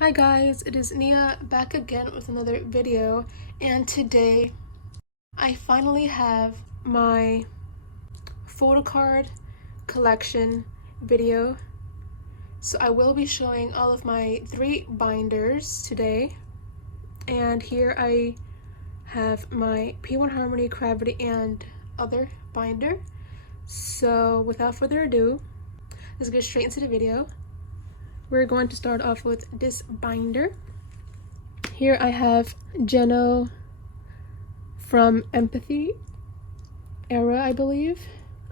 Hi guys, it is Nia back again with another video, and today I finally have my photocard collection video. So I will be showing all of my 3 binders today, and here I have my P1 Harmony, Cravity, and other binder. So without further ado, let's get straight into the video. We're going to start off with this binder. Here I have Geno from Empathy Era, I believe.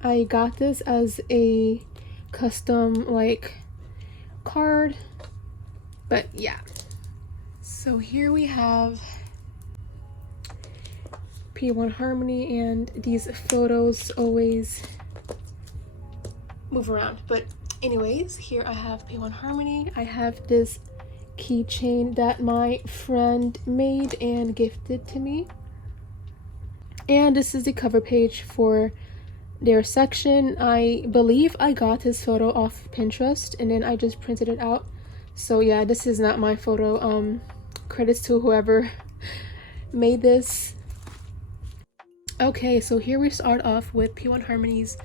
I got this as a custom card, but yeah. So here we have P1 Harmony, and these photos always move around, but anyways, here I have P1 Harmony. I have this keychain that my friend made and gifted to me, and this is the cover page for their section. I believe I got this photo off Pinterest and then I just printed it out. So yeah, this is not my photo. Credits to whoever made this. Okay, so here we start off with P1 Harmony's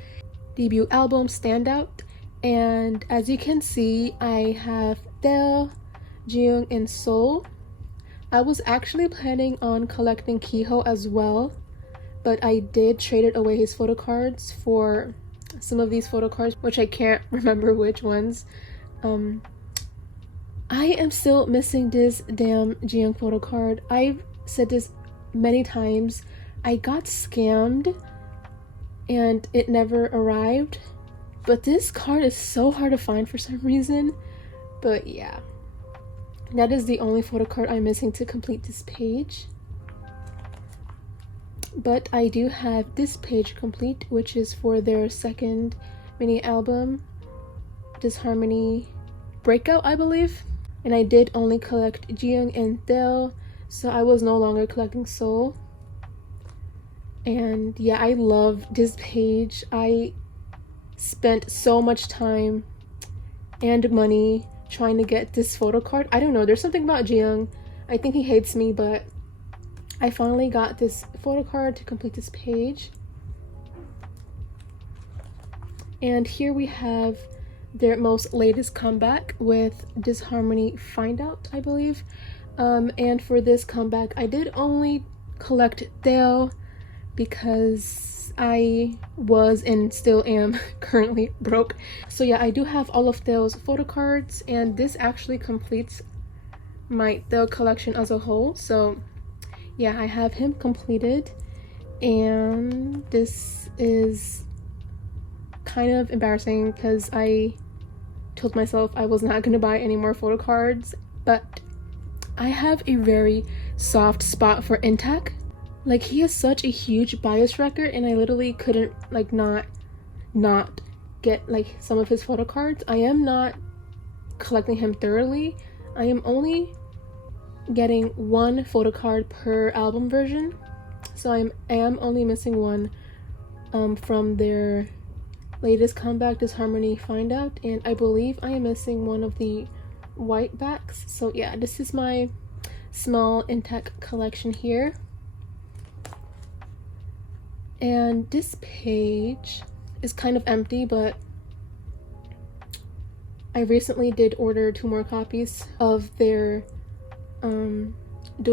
debut album, Standout. And as you can see, I have Tae, Jiyoung, and Seoul. I was actually planning on collecting Kiho as well, but I did trade away his photo cards for some of these photo cards, which I can't remember which ones. I am still missing this damn Jiyoung photo card. I've said this many times. I got scammed and it never arrived. But this card is so hard to find for some reason. But yeah, that is the only photo card I'm missing to complete this page. But I do have this page complete, which is for their second mini album, Disharmony Breakout, I believe. And I did only collect Jiyoung and Tae, so I was no longer collecting Seoul. And yeah, I love this page. I spent so much time and money trying to get this photo card. I don't know, there's something about Jiyoung. I think he hates me, but I finally got this photo card to complete this page. And here we have their most latest comeback with Disharmony Find Out, I believe. And for this comeback, I did only collect Tae because I was and still am currently broke. So yeah, I do have all of Tae's photo cards, and this actually completes my Tae collection as a whole. So yeah, I have him completed, and this is kind of embarrassing because I told myself I was not going to buy any more photo cards, but I have a very soft spot for Intac. Like, he has such a huge bias record, and I literally couldn't not get some of his photo cards. I am not collecting him thoroughly. I am only getting 1 photo card per album version, so I am only missing one from their latest comeback, Disharmony Find Out, and I believe I am missing one of the white backs. So yeah, this is my small Intac collection here. And this page is kind of empty, but I recently did order 2 more copies of their Do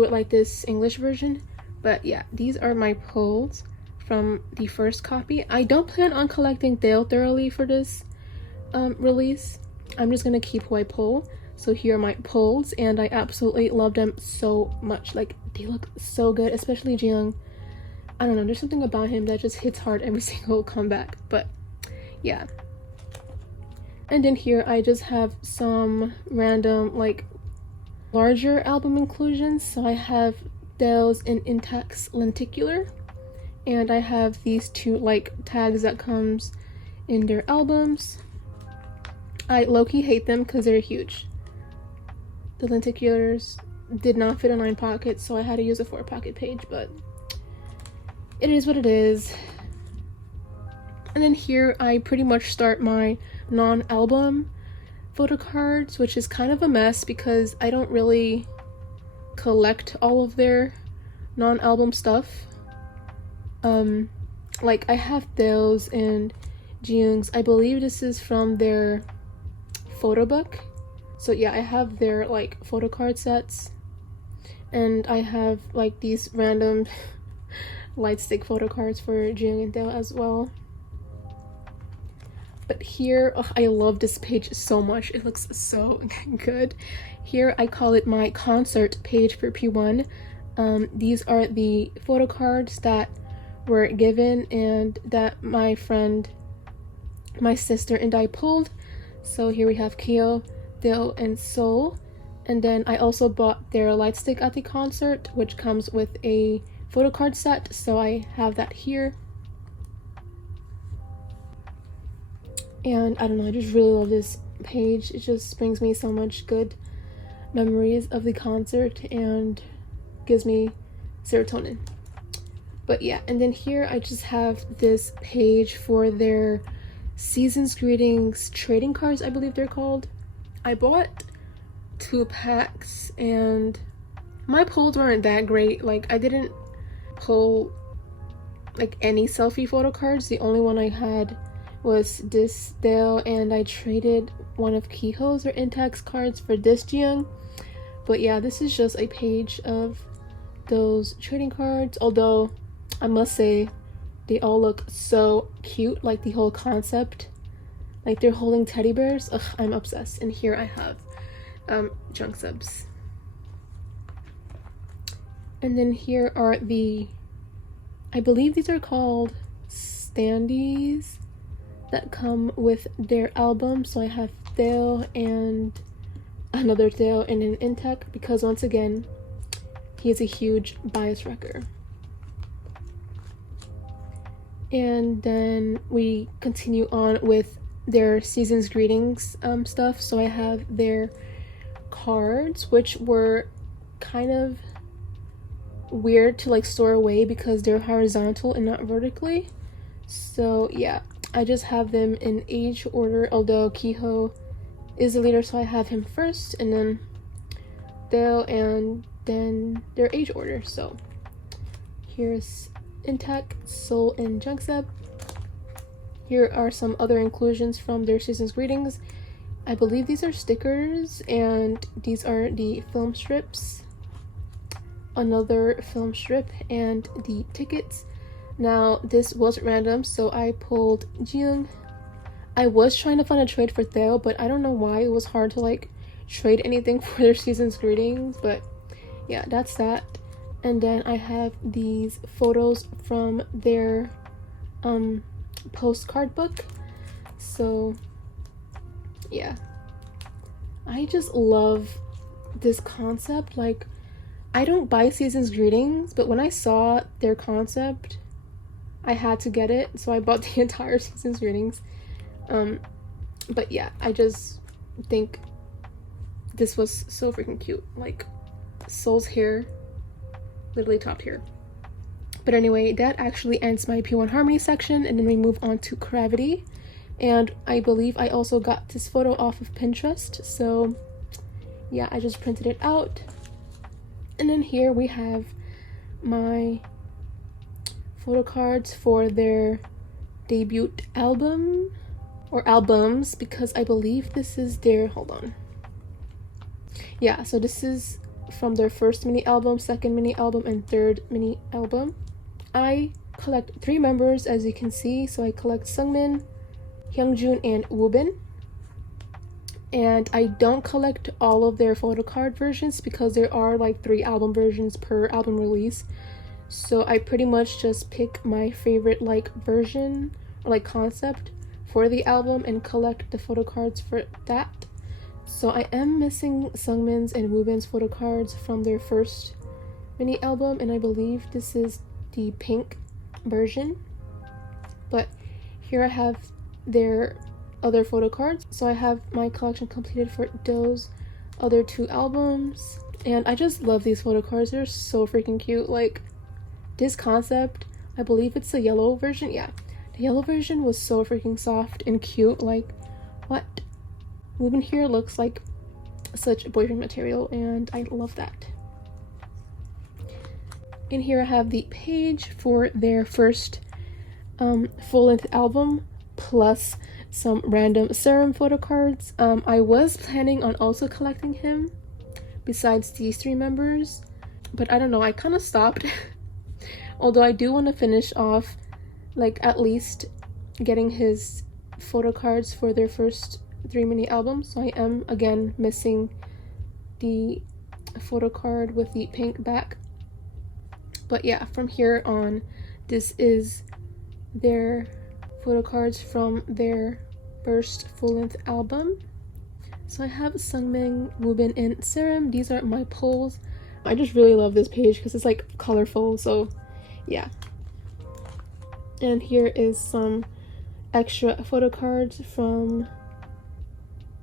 It Like This English version. But yeah, these are my pulls from the first copy. I don't plan on collecting Tae thoroughly for this release. I'm just gonna keep who I pull. So here are my pulls, and I absolutely love them so much. Like, they look so good, especially Jiyoung. I don't know, there's something about him that just hits hard every single comeback, but yeah. And in here I just have some random larger album inclusions. So I have Tae's and Intact's Lenticular, and I have these 2 tags that comes in their albums. I low-key hate them because they're huge. The lenticulars did not fit a 9 pocket, so I had to use a 4 pocket page, but it is what it is. And then here I pretty much start my non-album photo cards, which is kind of a mess because I don't really collect all of their non-album stuff. Like I have Dae's and Jiyoung's. I believe this is from their photo book. So yeah, I have their like photo card sets, and I have like these random light stick photo cards for Jiyoung and Dae as well. But here, oh, I love this page so much. It looks so good. Here I call it my concert page for P1. These are the photo cards that were given and that my friend, my sister, and I pulled. So here we have Kyo, Dae, and Seoul. And then I also bought their light stick at the concert, which comes with a photo card set, so I have that here. And I don't know, I just really love this page. It just brings me so much good memories of the concert and gives me serotonin. But yeah, and then here I just have this page for their Season's Greetings trading cards, I believe they're called. I bought 2 packs and my pulls weren't that great. Like I didn't pull like any selfie photo cards. The only one I had was this Dae, and I traded one of Kiho's or Intact's cards for this Jiyoung. But yeah, this is just a page of those trading cards, although I must say they all look so cute, like the whole concept, like they're holding teddy bears. Ugh, I'm obsessed. And here I have junk subs. And then here are the, I believe these are called standees that come with their album. So I have Dae and another Dae and an Intact, because once again he is a huge bias wrecker. And then we continue on with their Season's Greetings stuff. So I have their cards, which were kind of weird to like store away because they're horizontal and not vertically. So yeah, I just have them in age order, although Kiho is the leader, so I have him first, and then Dae, and then their age order. So here's Intact, Seoul, and Jungsub. Here are some other inclusions from their Season's Greetings. I believe these are stickers, and these are the film strips, another film strip, and the tickets. Now this was random, so I pulled Jiyoung. I was trying to find a trade for Dae, but I don't know why it was hard to like trade anything for their Season's Greetings. But yeah, that's that. And then I have these photos from their postcard book. So yeah, I just love this concept. Like, I don't buy Season's Greetings, but when I saw their concept, I had to get it, so I bought the entire Season's Greetings. But yeah, I just think this was so freaking cute. Like, Seoul's hair, literally top here. But anyway, that actually ends my P1 Harmony section, and then we move on to Cravity. And I believe I also got this photo off of Pinterest, so yeah, I just printed it out. And then here we have my photo cards for their debut album, or albums, because I believe this is their, hold on. Yeah, so this is from their first mini album, second mini album, and third mini album. I collect 3 members, as you can see. So I collect Seungmin, Hyungjun, and Woobin. And I don't collect all of their photo card versions because there are like 3 album versions per album release. So I pretty much just pick my favorite like version or like concept for the album and collect the photo cards for that. So I am missing Seungmin's and Woobin's photo cards from their first mini album, and I believe this is the pink version. But here I have their other photo cards. So I have my collection completed for those other 2 albums, and I just love these photo cards. They're so freaking cute. Like, this concept, I believe it's the yellow version. Yeah, the yellow version was so freaking soft and cute. Like, what? Woven here looks like such boyfriend material, and I love that. And here I have the page for their first full-length album, plus some random serum photo cards. I was planning on also collecting him besides these three members, but I don't know, I kind of stopped. Although I do want to finish off, like, at least getting his photo cards for their first 3 mini albums. So I am again missing the photo card with the pink back. But yeah, from here on, this is their photo cards from their first full-length album. So I have Sungmin, Woobin, and Serum. These are my pulls. I just really love this page because it's like colorful, so yeah. And here is some extra photo cards from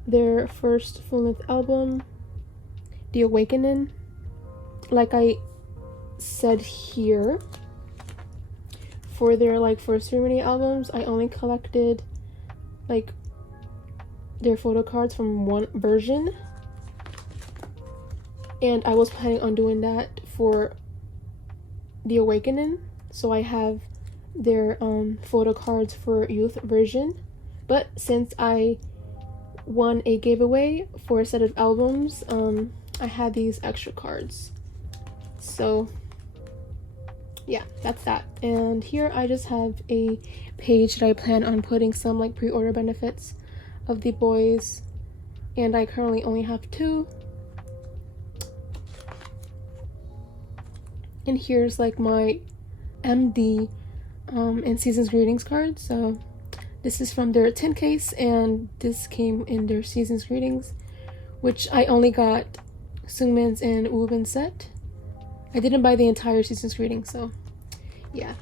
their first full-length album, The Awakening. Like I said here, for their like first 3 mini albums, I only collected like their photo cards from one version, and I was planning on doing that for The Awakening. So I have their photo cards for youth version, but since I won a giveaway for a set of albums, I had these extra cards. So yeah, that's that. And here I just have a page that I plan on putting some like pre-order benefits of the boys, and I currently only have 2. And here's like my MD and Season's Greetings card. So this is from their tin case, and this came in their Season's Greetings, which I only got Sungmin's and Woobin's set. I didn't buy the entire Season's Greetings, so yeah.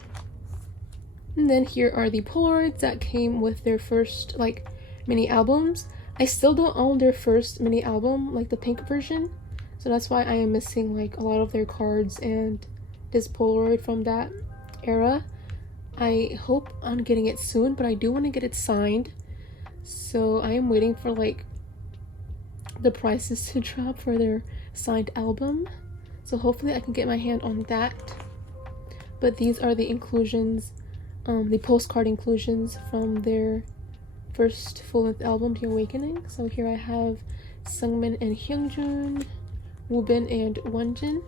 And then here are the Polaroids that came with their first like mini albums. I still don't own their first mini album, like the pink version, so that's why I am missing like a lot of their cards and this Polaroid from that era. I hope on getting it soon, but I do want to get it signed, so I am waiting for like the prices to drop for their signed album, so hopefully I can get my hand on that. But these are the inclusions, the postcard inclusions from their first full-length album, The Awakening. So here I have Sungmin and Hyungjun, Woobin and Wonjin,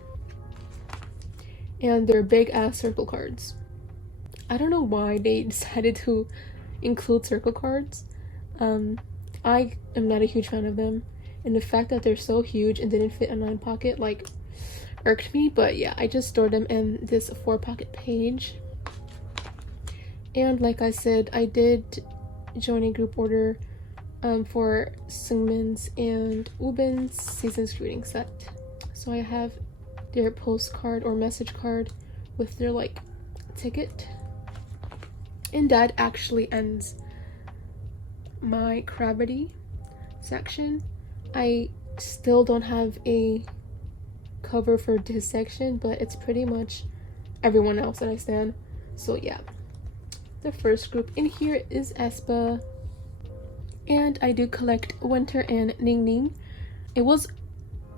and their big ass circle cards. I don't know why they decided to include circle cards. I am not a huge fan of them, and the fact that they're so huge and didn't fit a 9 pocket like irked me. But yeah, I just stored them in this 4 pocket page. And like I said, I did join a group order for Sungmin's and Woobin's Season's Greeting set. So I have their postcard or message card with their like ticket, and that actually ends my cravity section. I still don't have a cover for this section, but it's pretty much everyone else that I stand. So yeah, the first group in here is aespa, and I do collect Winter and Ning Ning. It was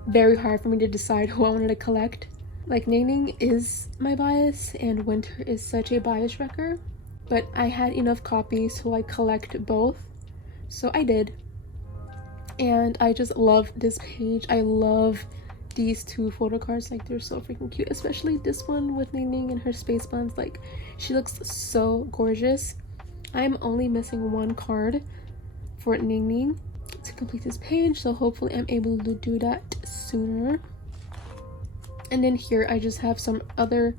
very hard for me to decide who I wanted to collect. Like, Ning Ning is my bias and Winter is such a bias wrecker, but I had enough copies to like collect both, so I did. And I just love this page. I love these 2 photo cards, like they're so freaking cute, especially this one with Ning Ning and her space buns. Like, she looks so gorgeous. I'm only missing 1 card for Ning Ning to complete this page, so hopefully I'm able to do that sooner. And then here I just have some other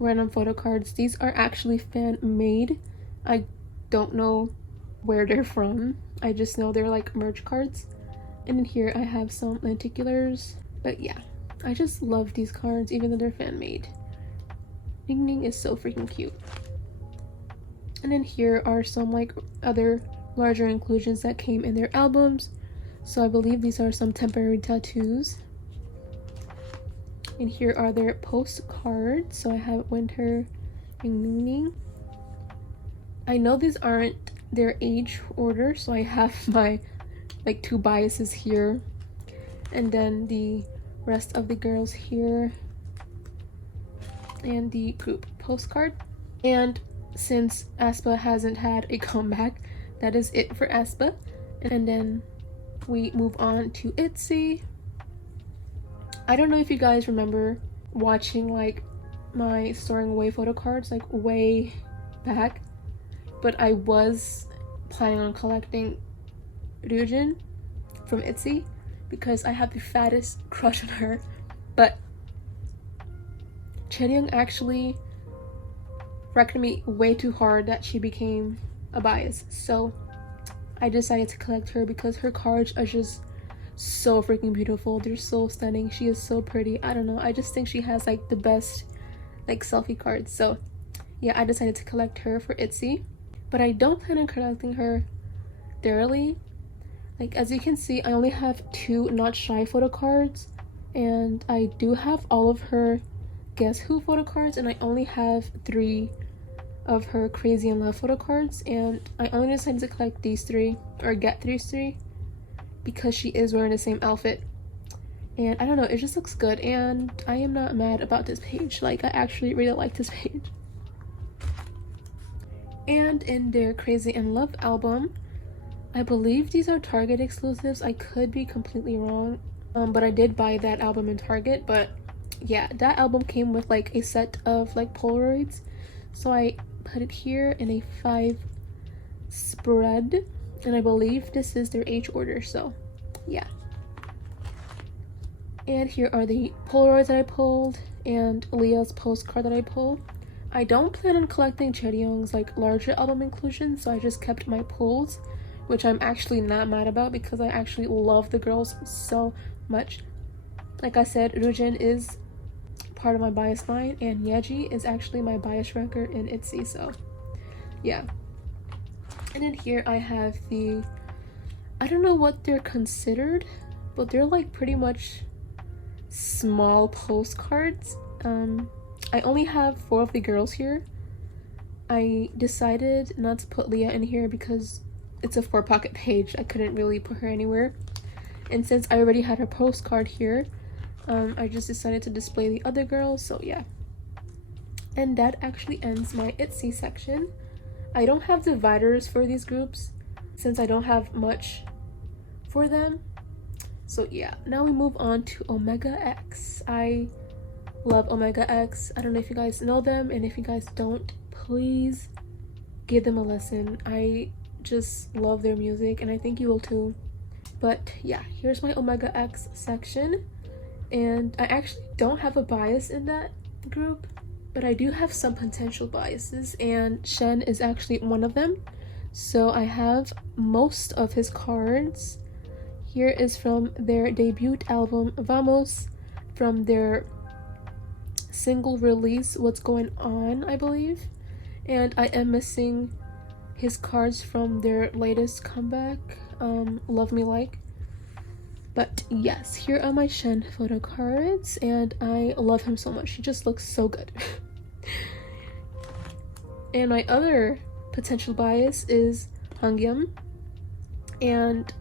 random photo cards. These are actually fan made. I don't know where they're from, I just know they're like merch cards. And then here I have some lenticulars. But yeah, I just love these cards even though they're fan made. Ning Ning is so freaking cute. And then here are some like other larger inclusions that came in their albums. So I believe these are some temporary tattoos. And here are their postcards. So I have Winter and Ning Ning. I know these aren't their age order, so I have my like 2 biases here, and then the rest of the girls here, and the group postcard. And since aespa hasn't had a comeback, that is it for aespa. And then we move on to itzy. I don't know if you guys remember watching like my storing away photo cards like way back, but I was planning on collecting Ryujin from itzy because I have the fattest crush on her, but Chaeryung actually wrecked me way too hard that she became a bias. So I decided to collect her because her cards are just so freaking beautiful. They're so stunning. She is so pretty. I don't know, I just think she has like the best like selfie cards. So yeah, I decided to collect her for itzy, but I don't plan on collecting her thoroughly. Like as you can see, I only have 2 Not Shy photo cards, and I do have all of her Guess Who photo cards, and I only have 3 of her Crazy in Love photo cards, and I only decided to collect these 3 or get these 3 because she is wearing the same outfit. And I don't know, it just looks good, and I am not mad about this page. Like, I actually really like this page. And in their Crazy in Love album, I believe these are Target exclusives. I could be completely wrong, but I did buy that album in Target. But yeah, that album came with like a set of like Polaroids, so I put it here in a 5 spread, and I believe this is their age order, so yeah. And here are the Polaroids that I pulled and Leah's postcard that I pulled. I don't plan on collecting Chaeryung's like larger album inclusion, so I just kept my pulls, which I'm actually not mad about because I actually love the girls so much. Like I said, Ryujin is part of my bias line, and Yeji is actually my bias wrecker in itzy, so yeah. And then here I have the, I don't know what they're considered, but they're like pretty much small postcards. I only have 4 of the girls here. I decided not to put Leah in here because it's a 4 pocket page. I couldn't really put her anywhere, and since I already had her postcard here, I just decided to display the other girls, so yeah. And that actually ends my itzy section. I don't have dividers for these groups since I don't have much for them. So yeah, now we move on to Omega X. I love Omega X. I don't know if you guys know them, and if you guys don't, please give them a listen. I just love their music, and I think you will too. But yeah, here's my Omega X section, and I actually don't have a bias in that group, but I do have some potential biases, and Shen is actually one of them. So I have most of his cards. Here is from their debut album Vamos, from their single release What's Going On, I believe. And I am missing his cards from their latest comeback, Love Me Like. But yes, here are my Shen photo cards, and I love him so much. He just looks so good. And my other potential bias is Hangyum, and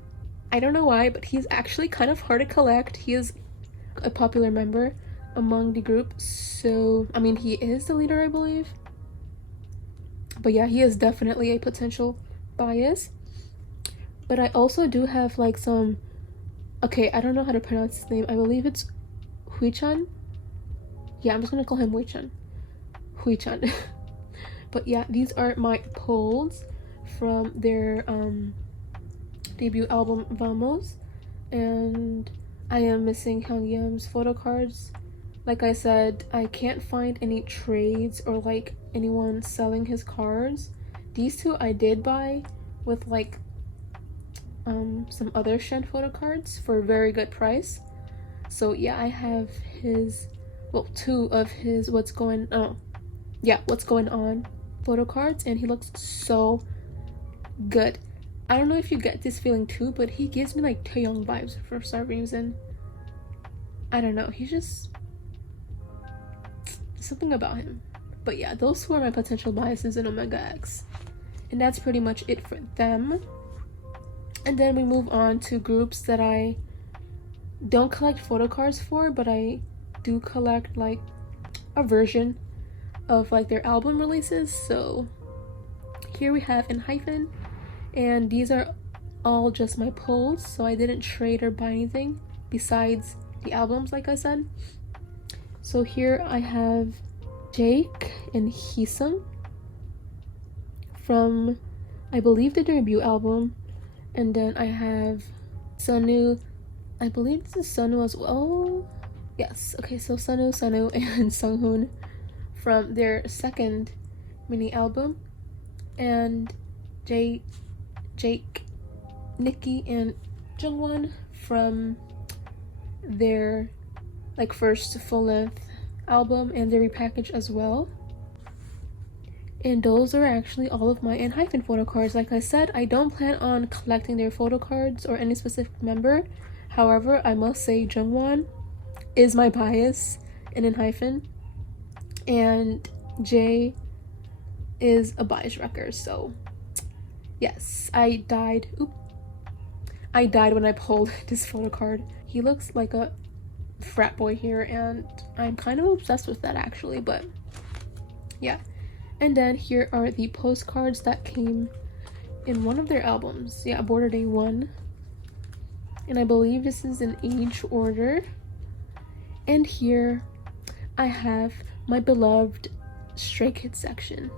I don't know why, but he's actually kind of hard to collect. He is a popular member among the group, so I mean, he is the leader, I believe. But yeah, he is definitely a potential bias. But I also do have like some, okay, I don't know how to pronounce his name. I believe it's Huichan. Yeah, I'm just gonna call him Huichan. Huichan. But yeah, these are my pulls from their debut album Vamos, and I am missing Hangyum's photo cards. Like I said, I can't find any trades or like anyone selling his cards. These 2 I did buy with like some other Shen photo cards for a very good price. So yeah, I have his, well, 2 of his What's Going On photo cards, and he looks so good. I don't know if you get this feeling too, but he gives me like Taeyong vibes for some reason. I don't know, he's just something about him. But yeah, those 2 are my potential biases in Omega X, and that's pretty much it for them. And then we move on to groups that I don't collect photo cards for, but I do collect like a version of like their album releases. So here we have enhypen, and these are all just my pulls, so I didn't trade or buy anything besides the albums, like I said. So here I have Jake and Hisum from, I believe, the debut album. And then I have Sunu, I believe this is Sunu as well. Yes, okay, so Sunu, and Sunghoon from their second mini album. And Jake, Nikki, and Jungwon from their like first full-length album, and their repackaged as well. And those are actually all of my enhypen photo cards. Like I said, I don't plan on collecting their photo cards or any specific member. However, I must say Jungwon is my bias in enhypen, and Jay is a bias wrecker. So yes, I died when I pulled this photo card. He looks like a frat boy here, and I'm kind of obsessed with that actually, but yeah. And then here are the postcards that came in one of their albums. Yeah, Border Day 1. And I believe this is in age order. And here I have my beloved Stray Kids section.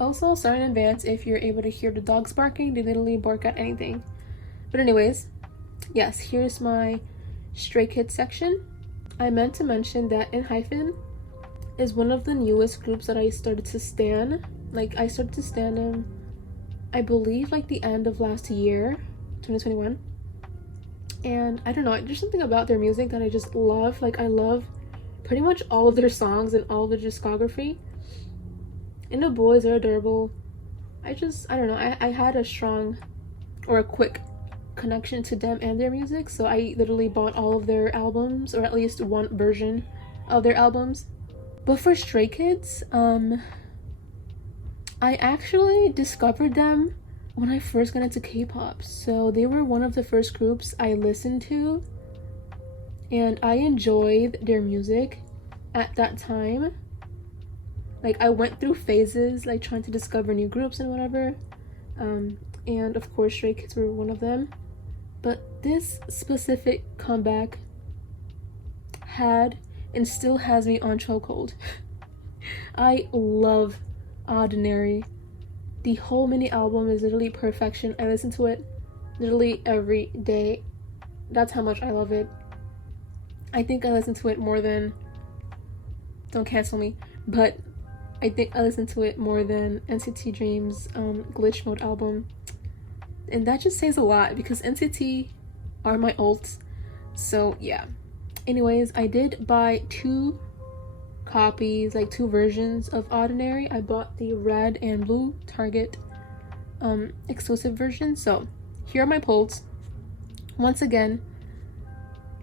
Also, sorry in advance if you're able to hear the dogs barking. They literally bark at anything. But anyways, yes, here's my Stray Kids section. I meant to mention that enhypen is one of the newest groups that I started to stan. Like, I started to stan them, I believe, like the end of last year, 2021. And I don't know, there's something about their music that I just love. Like, I love pretty much all of their songs and all of their discography. And the boys are adorable. I don't know, I had a strong or a quick connection to them and their music, so I literally bought all of their albums, or at least one version of their albums. But for Stray Kids, I actually discovered them when I first got into K-pop. So they were one of the first groups I listened to, and I enjoyed their music at that time. Like, I went through phases, like trying to discover new groups and whatever. And of course, Stray Kids were one of them. But this specific comeback had and still has me on chokehold. I love Ordinary. The whole mini album is literally perfection. I listen to it literally every day. That's how much I love it. I think I listen to it more than, don't cancel me, but I think I listen to it more than NCT Dream's Glitch Mode album. And that just says a lot, because NCT are my ults. So yeah. Anyways, I did buy 2 copies, like 2 versions of Ordinary. I bought the red and blue Target exclusive version. So here are my pulls. Once again,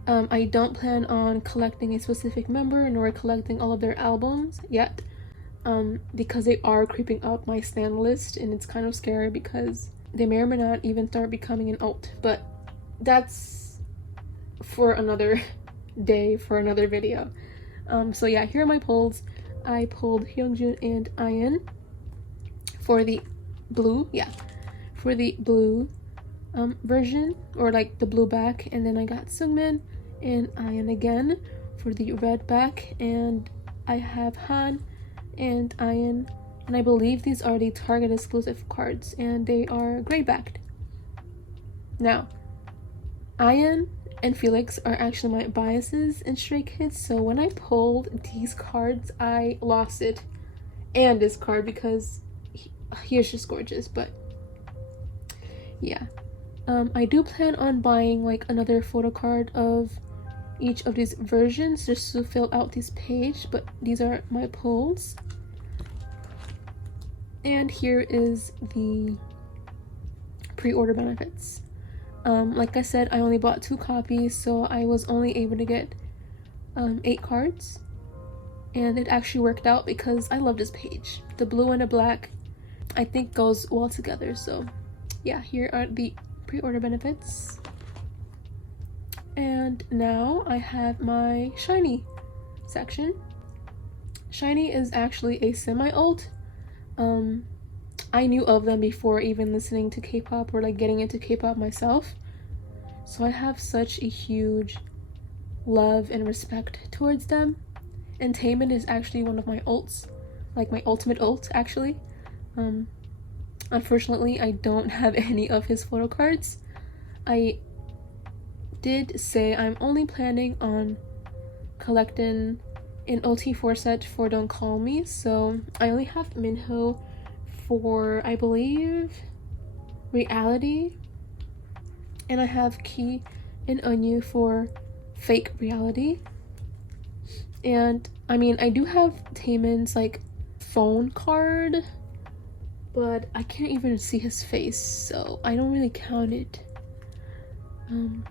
I don't plan on collecting a specific member nor collecting all of their albums yet, because they are creeping up my stan list, and it's kind of scary because they may or may not even start becoming an alt. But that's for another day, for another video. So yeah, here are my pulls. I pulled Hyungjun and Ian for the blue, version, or like the blue back, and then I got Sungmin and Ian again for the red back, and I have Han and Ian, and I believe these are the Target exclusive cards, and they are gray backed. Now, Ian and Felix are actually my biases in Stray Kids, so when I pulled these cards, I lost it, and this card, because he is just gorgeous. But yeah, I do plan on buying like another photo card of each of these versions just to fill out this page, but these are my pulls. And here is the pre-order benefits. Like I said, I only bought 2 copies, so I was only able to get 8 cards, and it actually worked out because I love this page. The blue and the black, I think, goes well together. So yeah, here are the pre-order benefits. And now I have my shinee section. Shinee is actually a semi-alt. I knew of them before even listening to K-pop or like getting into K-pop myself. So I have such a huge love and respect towards them. Enhypen is actually one of my ults, like my ultimate ult actually. Unfortunately, I don't have any of his photo cards. I did say I'm only planning on collecting an OT4 set for Don't Call Me, so I only have Minho for, I believe, Reality, and I have Key and Onyu for Fake Reality. And I mean, I do have Taemin's like phone card, but I can't even see his face, so I don't really count it.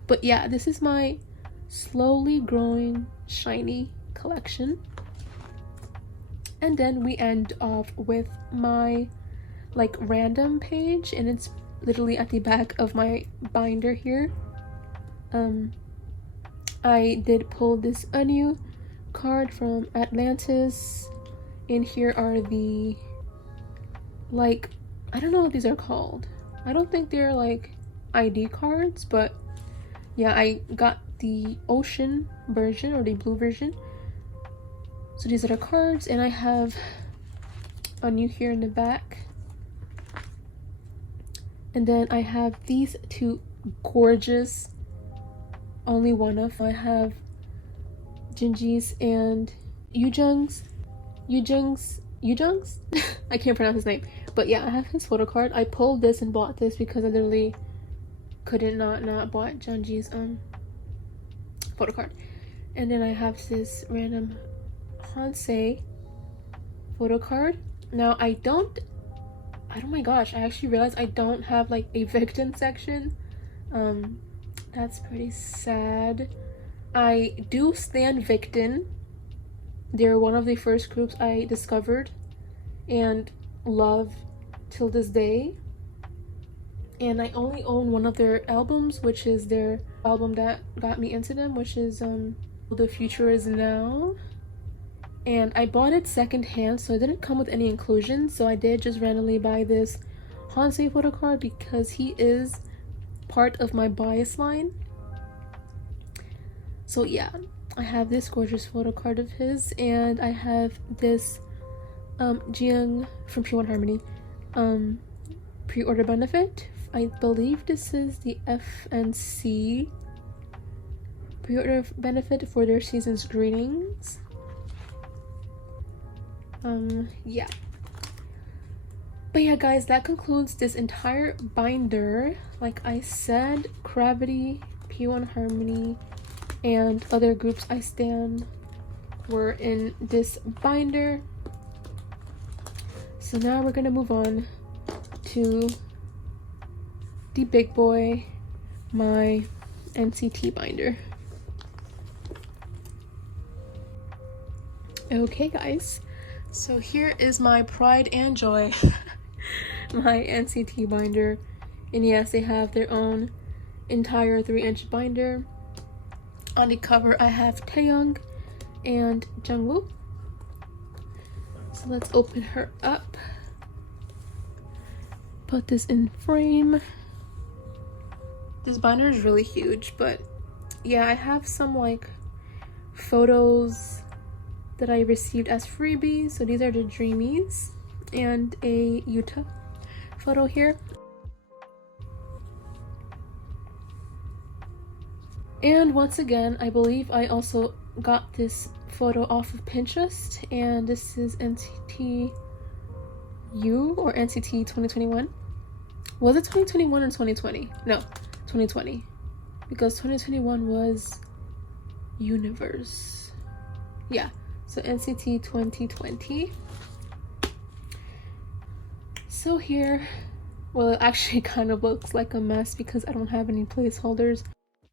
But yeah, this is my slowly growing shinee collection. And then we end off with my like random page, and it's literally at the back of my binder here. I did pull this Onyu card from Atlantis, and here are the, like, I don't know what these are called. I don't think they're like ID cards, but yeah, I got the ocean version or the blue version. So these are the cards, and I have Onyu here in the back. And then I have these two gorgeous, only one of, I have Jinji's and Yujung's, I can't pronounce his name, but yeah, I have his photo card. I pulled this and bought this because I literally couldn't not bought Junji's photo card. And then I have this random Hansei photo card. Now oh my gosh, I actually realized I don't have like a victim section. That's pretty sad. I do stand Victon. They're one of the first groups I discovered and love till this day. And I only own one of their albums, which is their album that got me into them, which is The Future Is Now. And I bought it secondhand, so it didn't come with any inclusions, so I did just randomly buy this Hansei photo card because he is part of my bias line. So yeah, I have this gorgeous photo card of his, and I have this Jiyoung from P1 Harmony pre-order benefit. I believe this is the FNC pre-order benefit for their season's greetings. Yeah, but yeah guys, that concludes this entire binder. Like I said, Cravity, P1 Harmony, and other groups I stan were in this binder. So now we're gonna move on to the big boy, my NCT binder. Okay guys, so here is my pride and joy, my NCT binder. And yes, they have their own entire 3-inch binder. On the cover I have Taeyoung and Jungwoo. So let's open her up, put this in frame. This binder is really huge, but yeah, I have some like photos that I received as freebies. So these are the Dreamies and a Utah photo here. And once again, I believe I also got this photo off of Pinterest, and this is NCT U or NCT 2021. Was it 2021 or 2020? No, 2020, because 2021 was Universe. Yeah, so NCT 2020. So here, well, it actually kind of looks like a mess because I don't have any placeholders.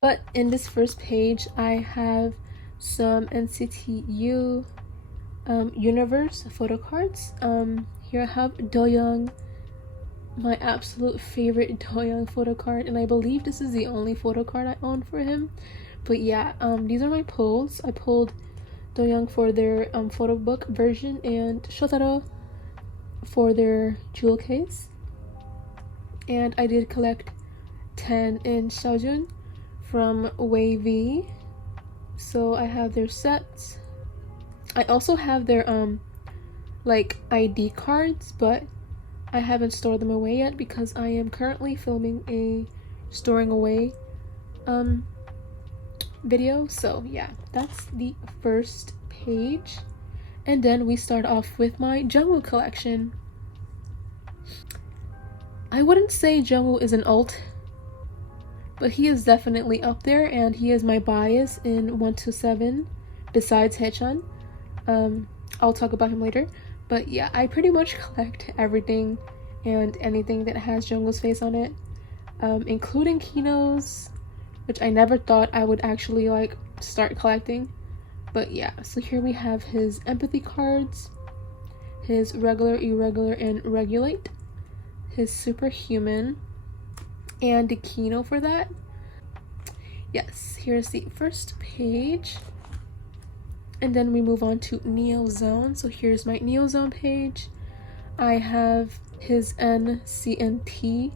But in this first page, I have some NCT U Universe photo cards. Here I have Doyoung, my absolute favorite Doyoung photo card, and I believe this is the only photo card I own for him. But yeah, these are my pulls. I pulled Doyoung for their photo book version and Shotaro for their jewel case. And I did collect 10 in Xiaojun from Wavy. So I have their sets. I also have their like ID cards, but I haven't stored them away yet because I am currently filming a storing away video. So yeah, that's the first page. And then we start off with my Jungwoo collection. I wouldn't say Jungwoo is an alt, but he is definitely up there, and he is my bias in 127 besides Haechan. I'll talk about him later. But yeah, I pretty much collect everything and anything that has Jungwoo's face on it, including Kino's, which I never thought I would actually like start collecting. But yeah, so here we have his empathy cards, his regular, irregular, and regulate, his superhuman, and the Kino for that. Yes, here's the first page. And then we move on to Neo Zone. So here's my Neo Zone page. I have his NCNT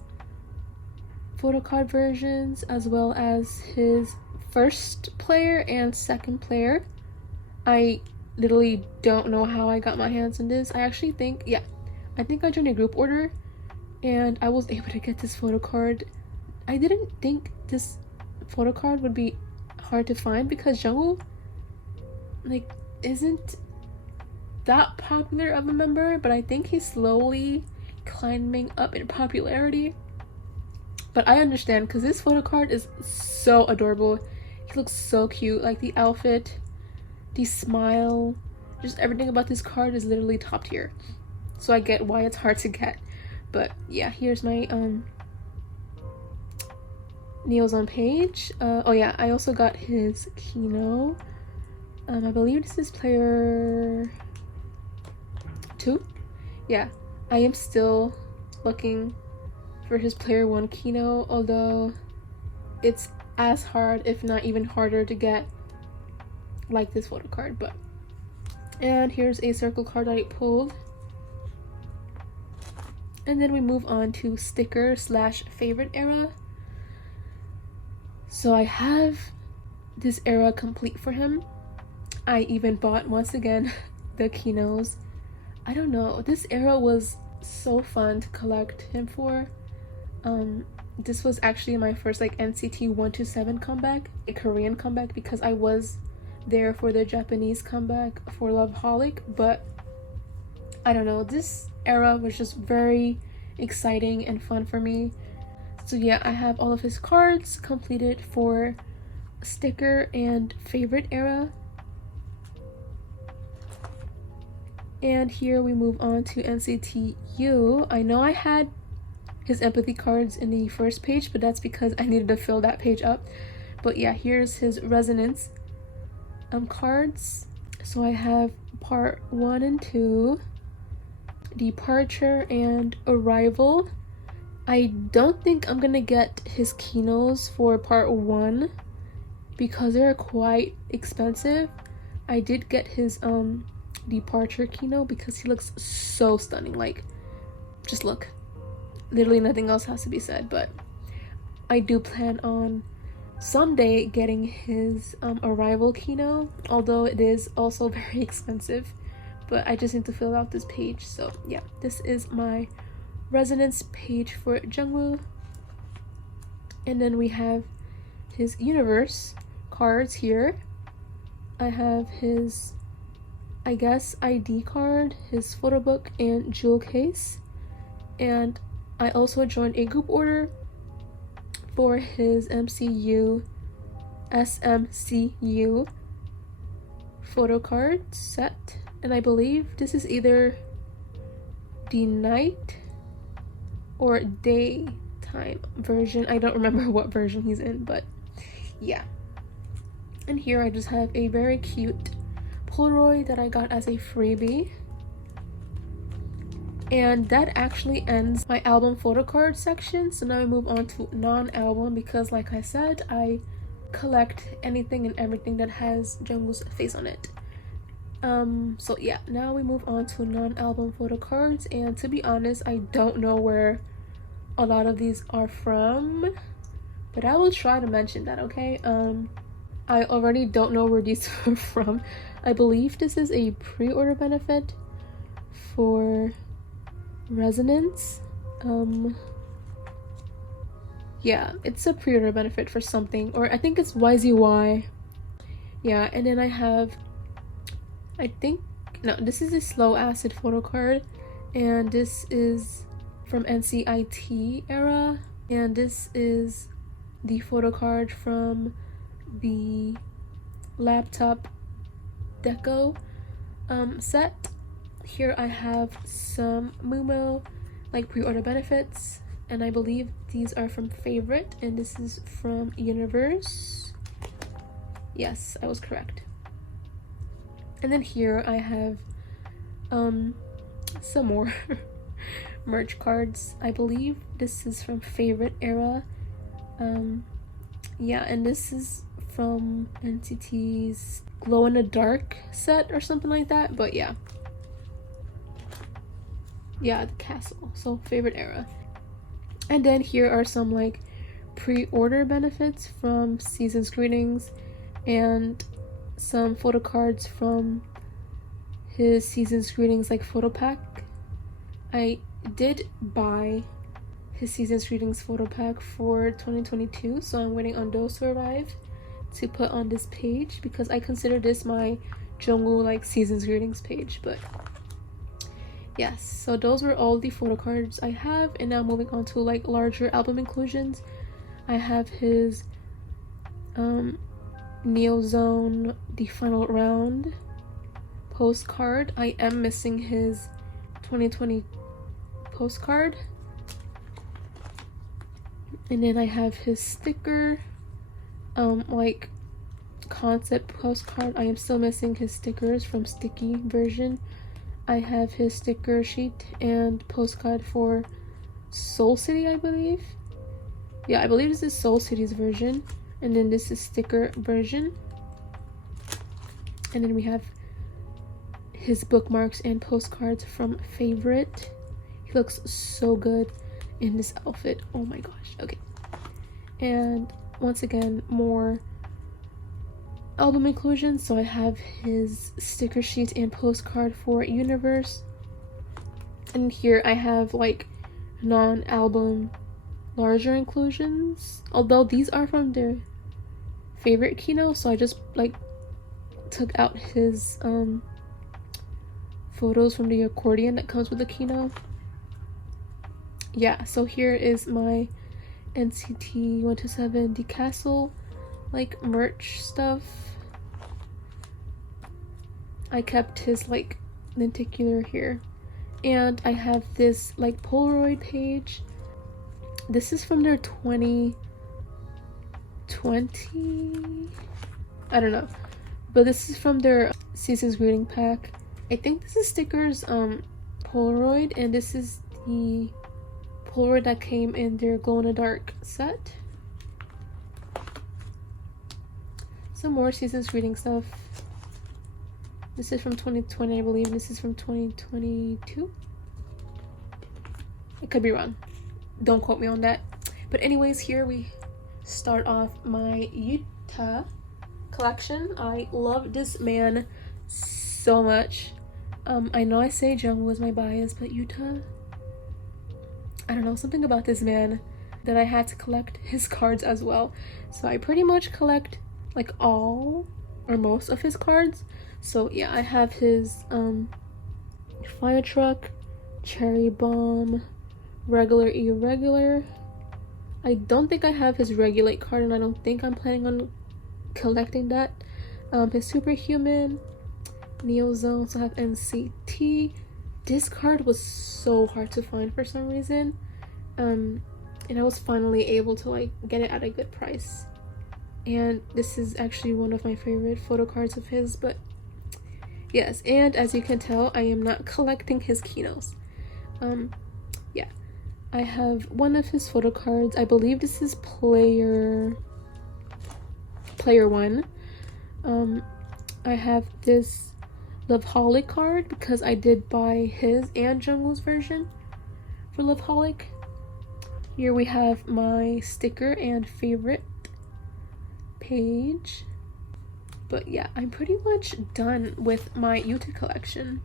photo card versions, as well as his first player and second player. I literally don't know how I got my hands on this. I actually think, yeah, I think I joined a group order and I was able to get this photo card. I didn't think this photo card would be hard to find because Jungwoo like isn't that popular of a member, but I think he's slowly climbing up in popularity. But I understand because this photo card is so adorable. He looks so cute, like the outfit, the smile, just everything about this card is literally top tier. So I get why it's hard to get. But yeah, here's my Neo's on page. Oh yeah, I also got his Kino. I believe this is player 2. Yeah, I am still looking for his player 1 Kino, although it's as hard, if not even harder, to get like this photo card. But and here's a circle card I pulled. And then we move on to sticker slash favorite era. So I have this era complete for him. I even bought, once again, the Kinos. I don't know, this era was so fun to collect him for. This was actually my first like NCT 127 comeback, a Korean comeback, because I was there for the Japanese comeback for Loveholic, but I don't know, this era was just very exciting and fun for me. So yeah, I have all of his cards completed for sticker and favorite era. And here we move on to NCT U. I know I had his empathy cards in the first page, but that's because I needed to fill that page up. But yeah, here's his resonance cards. So I have part 1 and 2, departure and arrival. I don't think I'm gonna get his Kinos for part 1 because they're quite expensive. I did get his departure Kino because he looks so stunning. Like, just look, literally nothing else has to be said. But I do plan on someday getting his arrival Kino, although it is also very expensive. But I just need to fill out this page. So yeah, this is my resonance page for Jungwoo. And then we have his universe cards here. I have his, I guess, ID card, his photo book, and jewel case. And I also joined a group order for his SMCU photo card set. And I believe this is either the night or daytime version. I don't remember what version he's in, but yeah. And here I just have a very cute Polaroid that I got as a freebie. And that actually ends my album photo card section. So now we move on to non-album, because like I said, I collect anything and everything that has Jungkook's face on it. So yeah, now we move on to non-album photo cards, and to be honest, I don't know where a lot of these are from, but I will try to mention that, okay? I already don't know where these are from. I believe this is a pre-order benefit for Resonance. Yeah, it's a pre-order benefit for something, or I think it's YZY. Yeah, and then I have, I think, no, this is a slow acid photo card, and this is from NCIT era, and this is the photo card from the laptop deco set. Here I have some Mumo like pre-order benefits, and I believe these are from Favorite, and this is from Universe. Yes, I was correct. And then here I have some more merch cards. I believe this is from Favorite era. Yeah, and this is from NCT's Glow in the Dark set or something like that, but yeah, the castle, so Favorite era. And then here are some like pre-order benefits from Season's Greetings, and some photo cards from his Season's Greetings like photo pack. I did buy his Season's Greetings photo pack for 2022, so I'm waiting on those to arrive to put on this page, because I consider this my Jungwoo like Season's Greetings page. But yes, so those were all the photo cards I have, and now moving on to like larger album inclusions. I have his Neo Zone The Final Round postcard. I am missing his 2020 postcard. And then I have his sticker, like concept postcard. I am still missing his stickers from sticky version. I have his sticker sheet and postcard for Soul City, I believe. Yeah, I believe this is Soul City's version. And then this is sticker version. And then we have his bookmarks and postcards from Favorite. He looks so good in this outfit. Oh my gosh. Okay. And once again, more album inclusions. So I have his sticker sheet and postcard for Universe. And here I have like non-album larger inclusions, although these are from their Favorite Kino, so I just like took out his photos from the accordion that comes with the Kino. Yeah, so here is my NCT 127 The Castle like merch stuff. I kept his like lenticular here, and I have this like Polaroid page. This is from their 2020, I don't know, but this is from their Season's Greeting pack. I think this is stickers Polaroid, and this is the Polaroid that came in their Glow in the Dark set. Some more Season's Greeting stuff. This is from 2020, I believe. This is from 2022. I could be wrong. Don't quote me on that. But anyways, here we start off my Yuta collection. I love this man so much. I know I say Jungwoo is my bias, but Yuta, I don't know, something about this man that I had to collect his cards as well. So I pretty much collect like all or most of his cards. So yeah, I have his Fire Truck, Cherry Bomb, Regular Irregular. I don't think I have his Regulate card, and I don't think I'm planning on collecting that. His Superhuman, Neo Zone, so I have NCT. This card was so hard to find for some reason, and I was finally able to like get it at a good price. And this is actually one of my favorite photo cards of his. But yes, and as you can tell, I am not collecting his Kinos. Yeah, I have one of his photo cards. I believe this is player 1. I have this Loveholic card because I did buy his and Jungwoo's version for Loveholic. Here we have my sticker and favorite page. But yeah, I'm pretty much done with my Yuta collection,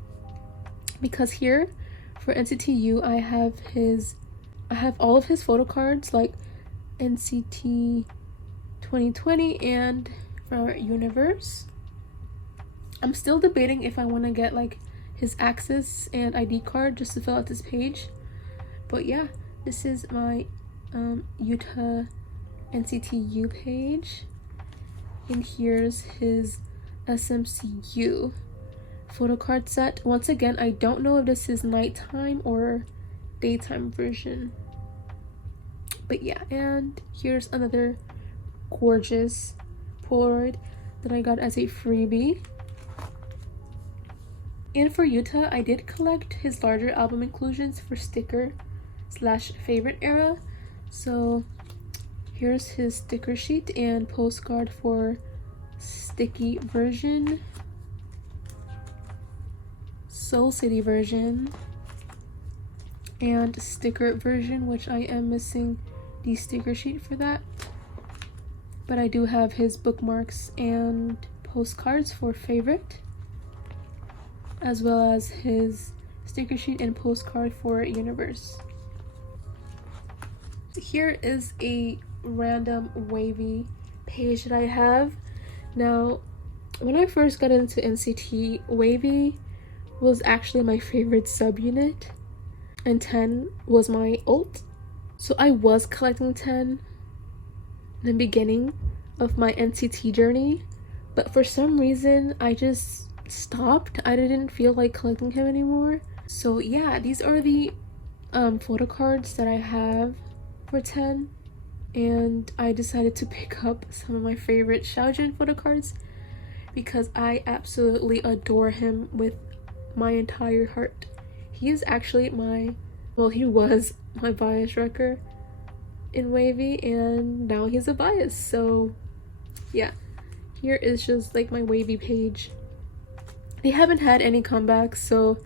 because here for NCT I have all of his photo cards, like NCT 2020 and for Universe. I'm still debating if I want to get like his Access and ID card just to fill out this page. But yeah, this is my Yuta NCTU page. And here's his SMCU photo card set. Once again, I don't know if this is nighttime or daytime version. But yeah, and here's another gorgeous Polaroid that I got as a freebie. And for Yuta, I did collect his larger album inclusions for sticker / favorite era. So here's his sticker sheet and postcard for sticky version, Soul City version, and sticker version, which I am missing the sticker sheet for that. But I do have his bookmarks and postcards for favorite, as well as his sticker sheet and postcard for Universe. Here is a random wavy page that I have. Now, when I first got into NCT, wavy was actually my favorite subunit, and 10 was my ult. So I was collecting 10 in the beginning of my NCT journey, but for some reason I just stopped. I didn't feel like collecting him anymore. So yeah, these are the photo cards that I have for 10, and I decided to pick up some of my favorite Xiaojun photo cards because I absolutely adore him with my entire heart. He is actually he was my bias wrecker in wavy, and now he's a bias. So yeah, here is just like my wavy page. They haven't had any comebacks, so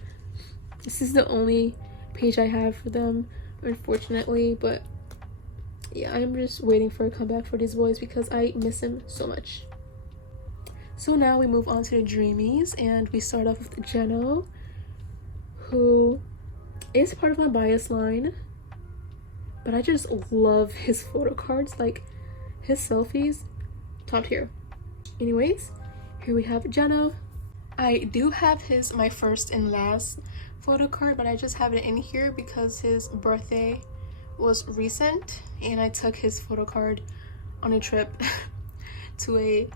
this is the only page I have for them, unfortunately. But yeah, I'm just waiting for a comeback for these boys because I miss him so much. So now we move on to the Dreamies, and we start off with Jeno, who is part of my bias line, but I just love his photo cards, like his selfies, top tier. Anyways, here we have Jeno. I do have my first and last photo card, but I just have it in here because his birthday was recent and I took his photo card on a trip to a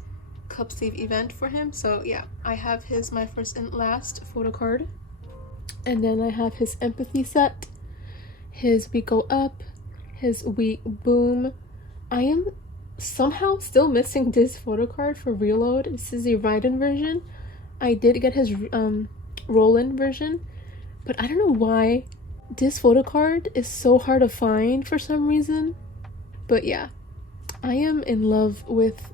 cup sleeve event for him. So yeah, I have my first and last photo card. And then I have his empathy set, his We Go Up, his We Boom. I am somehow still missing this photo card for Reload. This is the Raiden version. I did get his Roland version, but I don't know why this photo card is so hard to find for some reason. But yeah, I am in love with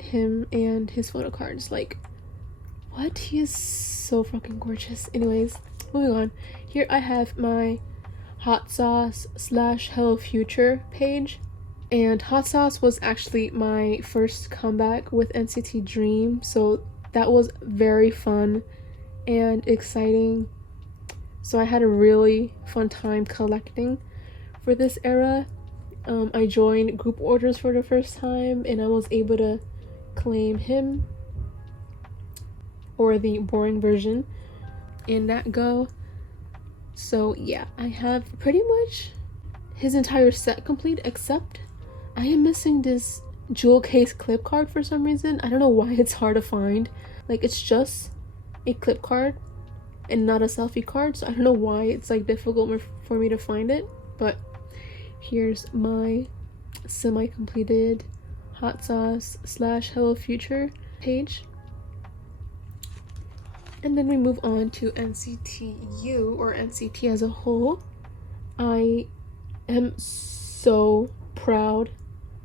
him and his photo cards. Like, what? He is so fucking gorgeous. Anyways, moving on. Here I have my Hot Sauce / Hello Future page. And Hot Sauce was actually my first comeback with NCT Dream, so that was very fun and exciting. So I had a really fun time collecting for this era. I joined group orders for the first time, and I was able to claim him, or the boring version, in that go. So yeah, I have pretty much his entire set complete, except I am missing this jewel case clip card for some reason. I don't know why it's hard to find. Like, it's just a clip card and not a selfie card, so I don't know why it's like difficult for me to find it. But here's my semi-completed Hot Sauce / Hello Future page. And then we move on to NCTU, or NCT as a whole. I am so proud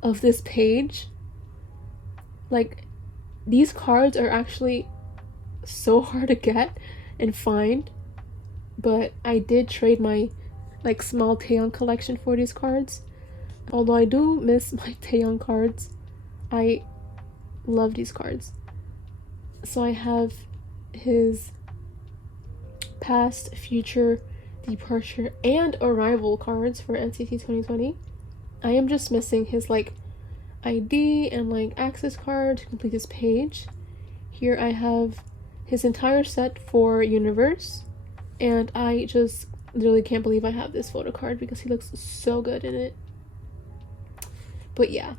of this page. Like, these cards are actually so hard to get and find, but I did trade my like small Taeyong collection for these cards. Although I do miss my Taeyong cards, I love these cards. So I have his past, future, departure, and arrival cards for NCT 2020. I am just missing his like ID and like access card to complete this page. Here I have his entire set for Universe, and I just literally can't believe I have this photo card because he looks so good in it. But yeah,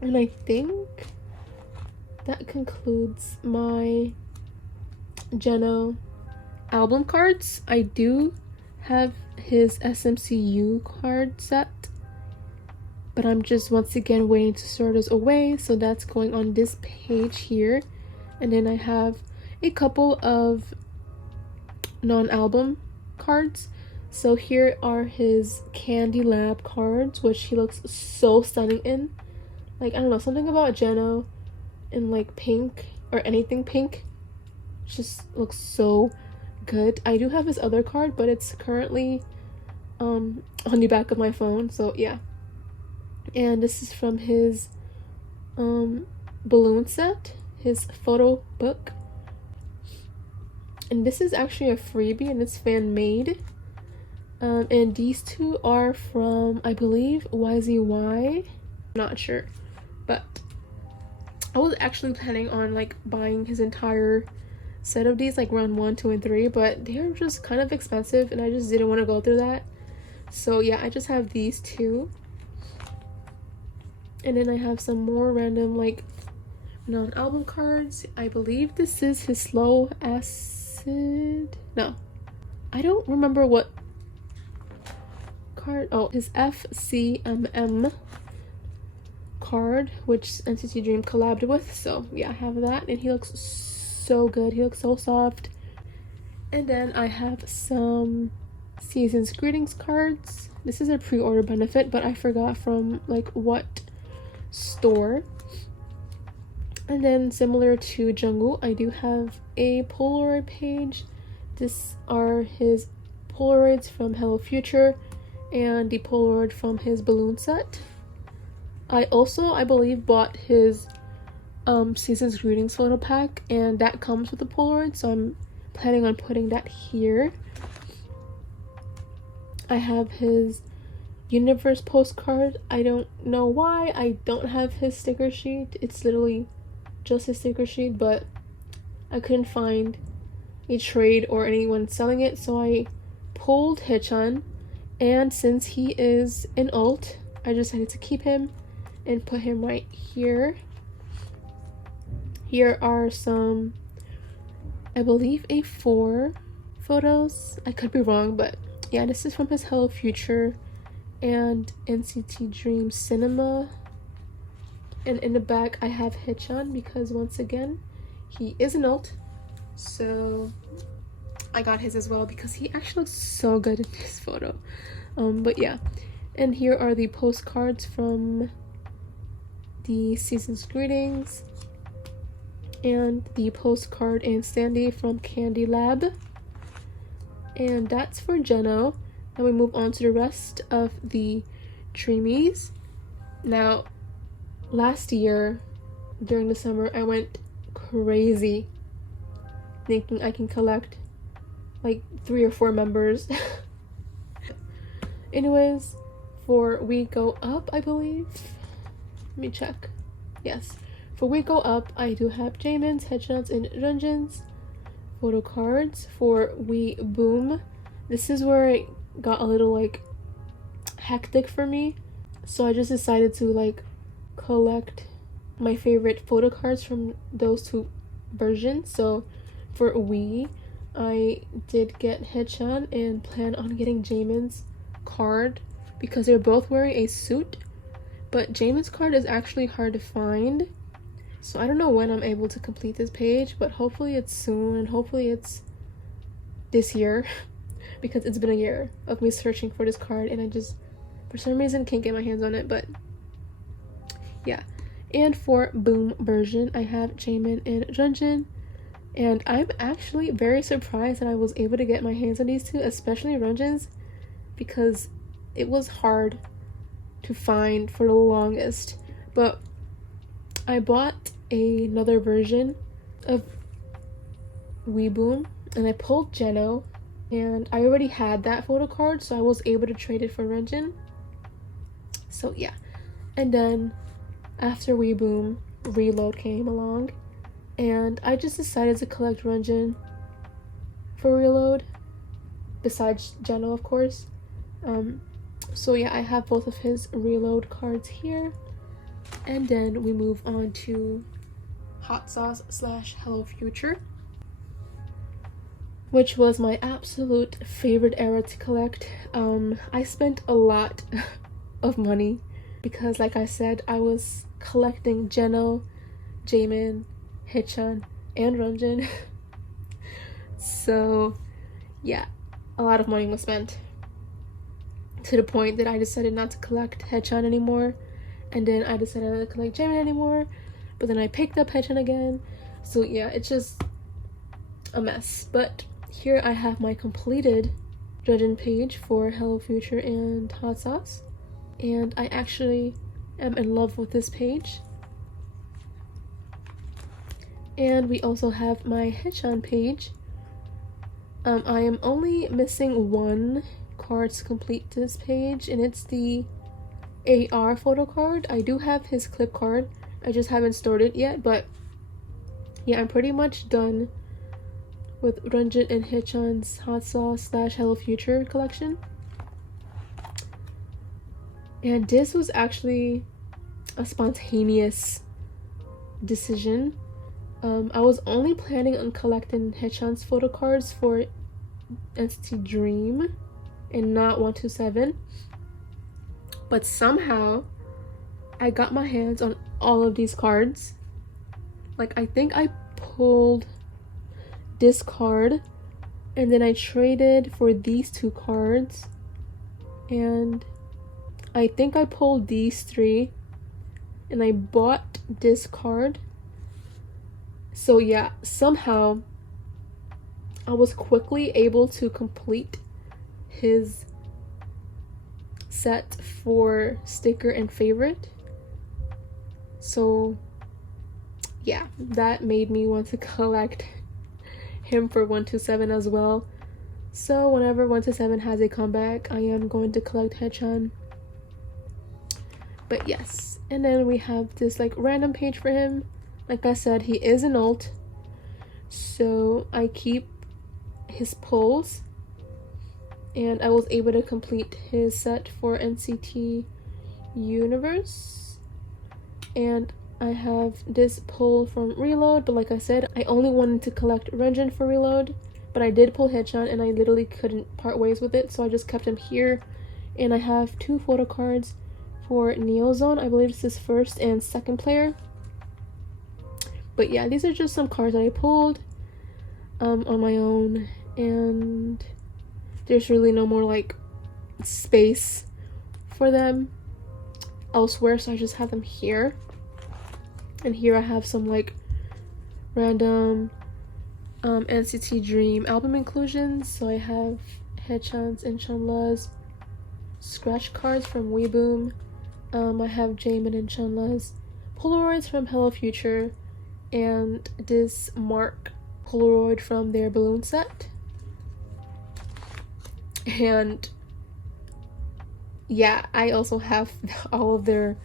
and I think that concludes my Jeno album cards. I do have his SMCU card set, but I'm just once again waiting to store those away, so that's going on this page here. And then I have a couple of non-album cards. So here are his Candy Lab cards, which he looks so stunning in. Like, I don't know, something about Jeno in like pink or anything pink just looks so good. I do have his other card, but it's currently on the back of my phone, so yeah. And this is from his balloon set, his photo book. And this is actually a freebie, and it's fan made. And these two are from, I believe, YZY. Not sure, but I was actually planning on like buying his entire set of these, like round 1, 2, and 3, but they're just kind of expensive, and I just didn't want to go through that. So yeah, I just have these two. And then I have some more random like non-album cards. I believe this is his Slow Acid. No, I don't remember what card. Oh, his FCMM card, which NCT Dream collabed with. So yeah, I have that, and he looks so good. He looks so soft. And then I have some Season's Greetings cards. This is a pre-order benefit, but I forgot from like what store. And then similar to Jungwoo, I do have a Polaroid page. These are his Polaroids from Hello Future and the Polaroid from his balloon set. I also, I believe, bought his Season's Greetings photo pack, and that comes with the Polaroid, so I'm planning on putting that here. I have his Universe postcard. I don't know why I don't have his sticker sheet. It's literally just his sticker sheet, but I couldn't find a trade or anyone selling it, so I pulled Haechan, and since he is an alt, I decided to keep him and put him right here. Here are some, I believe, A4 photos. I could be wrong, but yeah, this is from his Hello Future and NCT Dream Cinema. And in the back I have Haechan because once again he is an alt, so I got his as well because he actually looks so good in this photo. But yeah, and here are the postcards from the Season's Greetings and the postcard and standee from Candy Lab. And that's for Jeno. And we move on to the rest of the Dreamies. Now, last year during the summer I went crazy thinking I can collect like 3 or 4 members. Anyways, for We Go Up, I believe, let me check. Yes, for We Go Up I do have Jaemin's, Haechan's, and Renjin's photo cards. For We Boom, this is where it got a little like hectic for me, so I just decided to like collect my favorite photo cards from those 2 versions. So for We, I did get Haechan and plan on getting Jaemin's card because they're both wearing a suit, but Jaemin's card is actually hard to find, So I don't know when I'm able to complete this page, but hopefully it's soon, and hopefully it's this year because it's been a year of me searching for this card and I just for some reason can't get my hands on it. But yeah. And for Boom version, I have Jaemin and Jeonjin, and I'm actually very surprised that I was able to get my hands on these two, especially Jeonjin's, because it was hard to find for the longest. But I bought another version of Weeboom and I pulled Jeno, and I already had that photo card, so I was able to trade it for Renjin. So yeah. And then after Weeboom, Reload came along, and I just decided to collect Renjin for Reload, besides Jeno, of course. So yeah, I have both of his Reload cards here. And then we move on to Hot Sauce / Hello Future, which was my absolute favorite era to collect. I spent a lot of money because, like I said, I was collecting Jeno, Jaemin, Haechan, and Renjin. So yeah, a lot of money was spent, to the point that I decided not to collect Haechan anymore. And then I decided not to collect Jaemin anymore, but then I picked up Haechan again. So yeah, it's just a mess. But here I have my completed Jeonjin page for Hello Future and Hot Sauce, and I actually am in love with this page. And we also have my Haechan page. I am only missing one card to complete this page, and it's the AR photo card. I do have his clip card, I just haven't stored it yet. But yeah, I'm pretty much done with Renjin and Haechan's Hot Sauce / Hello Future collection. And this was actually a spontaneous decision. I was only planning on collecting Haechan's photo cards for NCT Dream and not 127. But somehow I got my hands on all of these cards. Like, I think I pulled this card and then I traded for these two cards, and I think I pulled these three and I bought this card. So yeah, somehow I was quickly able to complete his set for sticker and favorite. So yeah, that made me want to collect him for 127 as well. So whenever 127 has a comeback, I am going to collect Haechan. But yes, and then we have this like random page for him. Like I said, he is an alt, so I keep his pulls, and I was able to complete his set for NCT Universe. And I have this pull from Reload, but like I said, I only wanted to collect Renjin for Reload, but I did pull Haechan and I literally couldn't part ways with it, so I just kept him here. And I have two photo cards for Neozone. I believe it's his first and second player. But yeah, these are just some cards that I pulled on my own, and there's really no more like space for them elsewhere, so I just have them here. And here I have some like random NCT Dream album inclusions. So I have Haechan's and Chunla's scratch cards from Weeboom. I have Jaemin and Chunla's Polaroids from Hello Future, and this Mark Polaroid from their balloon set. And yeah, I also have all of their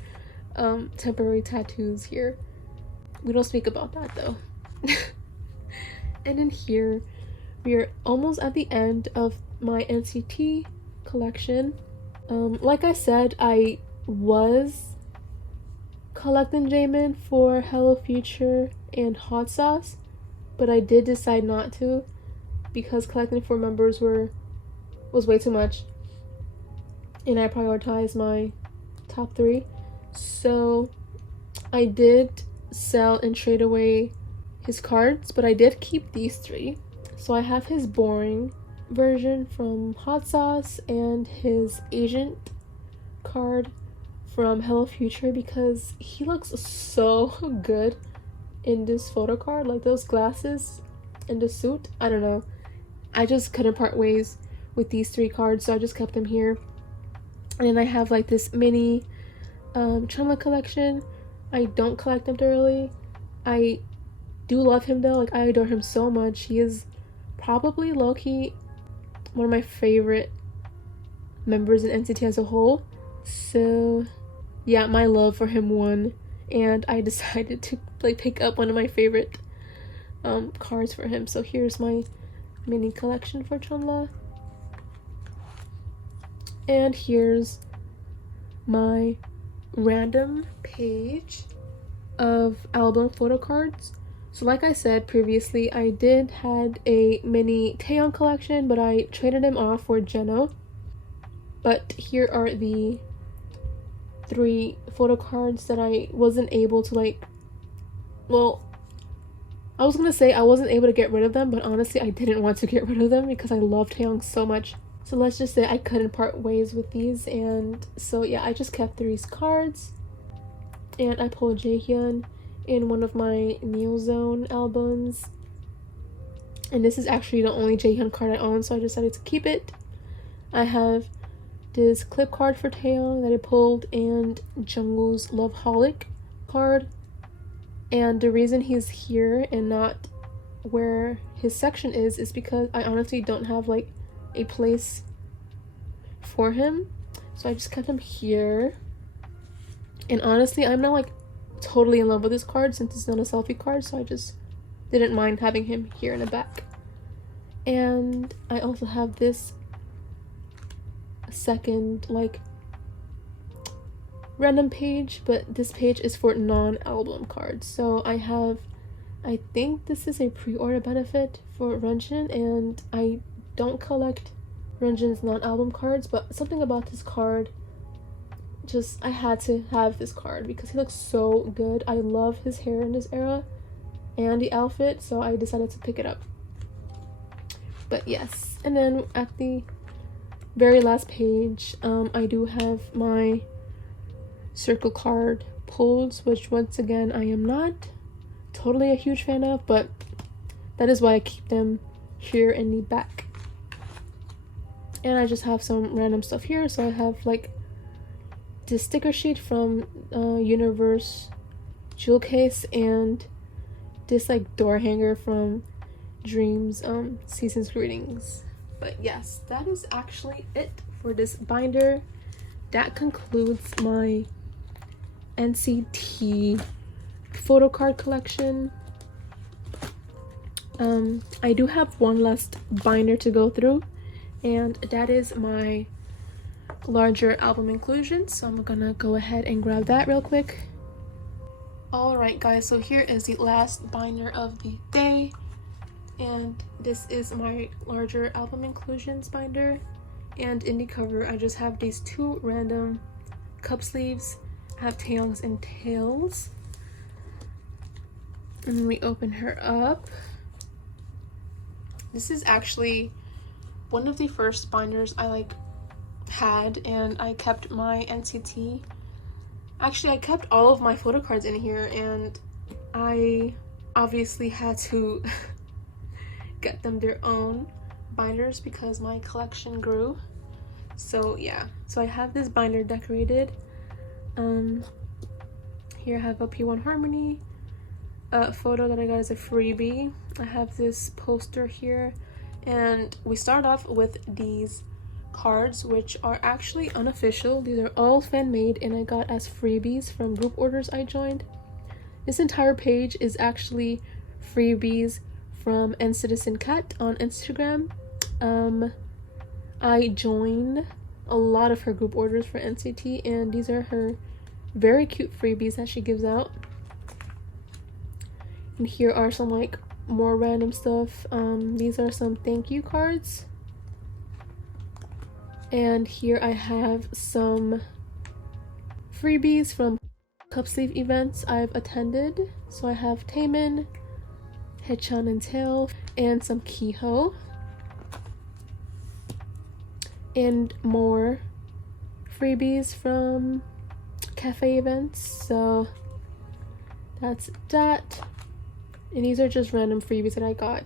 temporary tattoos here. We don't speak about that though. And in here, we are almost at the end of my NCT collection. Like I said, I was collecting Jaemin for Hello Future and Hot Sauce, but I did decide not to because collecting 4 members was way too much, and I prioritized my top 3. So I did sell and trade away his cards, but I did keep these three. So I have his boring version from Hot Sauce and his agent card from Hello Future because he looks so good in this photo card. Like those glasses and the suit, I don't know, I just couldn't part ways with these three cards, so I just kept them here. And then I have like this mini Chumla collection. I don't collect them thoroughly. I do love him though, like I adore him so much. He is probably low-key one of my favorite members in NCT as a whole. So yeah, my love for him won, and I decided to like pick up one of my favorite cards for him. So here's my mini collection for Chunla, and here's my random page of album photo cards. So like I said previously, I did had a mini Taeyong collection, but I traded him off for Jeno. But here are the 3 photo cards that I wasn't able to like, well, I was gonna say I wasn't able to get rid of them, but honestly I didn't want to get rid of them because I love Taeyong so much. So let's just say I couldn't part ways with these, and so yeah, I just kept 3 cards. And I pulled Jaehyun in one of my Neozone albums, and this is actually the only Jaehyun card I own, so I decided to keep it. I have this clip card for Taeyong that I pulled, and Jungkook's Loveholic card. And the reason he's here and not where his section is because I honestly don't have like a place for him, so I just kept him here. And honestly, I'm not like totally in love with this card since it's not a selfie card, so I just didn't mind having him here in the back. And I also have this second like random page, but this page is for non-album cards. So I have, I think this is a pre-order benefit for Renjin, and I don't collect Renjin's non-album cards, but something about this card, just I had to have this card because he looks so good. I love his hair in this era and the outfit, so I decided to pick it up. But yes, and then at the very last page, I do have my circle card pulls, which once again I am not totally a huge fan of, but that is why I keep them here in the back. And I just have some random stuff here. So I have like this sticker sheet from Universe jewel case, and this like door hanger from Dreams Season's Greetings. But yes, that is actually it for this binder. That concludes my NCT photo card collection. I do have one last binder to go through, and that is my larger album inclusion, so I'm gonna go ahead and grab that real quick. Alright guys, so here is the last binder of the day, and this is my larger album inclusions binder. And in the cover I just have these 2 random cup sleeves. I have Taeyong's and Tails, and then we open her up. This is actually one of the first binders I like had, and I kept my NCT. Actually, I kept all of my photo cards in here, and I obviously had to get them their own binders because my collection grew. So yeah, so I have this binder decorated. Here I have a P1 Harmony photo that I got as a freebie. I have this poster here, and we start off with these cards, which are actually unofficial. These are all fan made, and I got as freebies from group orders I joined. This entire page is actually freebies from NCitizen Cat on Instagram. I joined a lot of her group orders for NCT, and these are her very cute freebies that she gives out. And here are some like more random stuff. These are some thank you cards, and here I have some freebies from cup sleeve events I've attended. So I have Taemin, Haechan and Tail, and some Kiho. And more freebies from cafe events. So that's that. And these are just random freebies that I got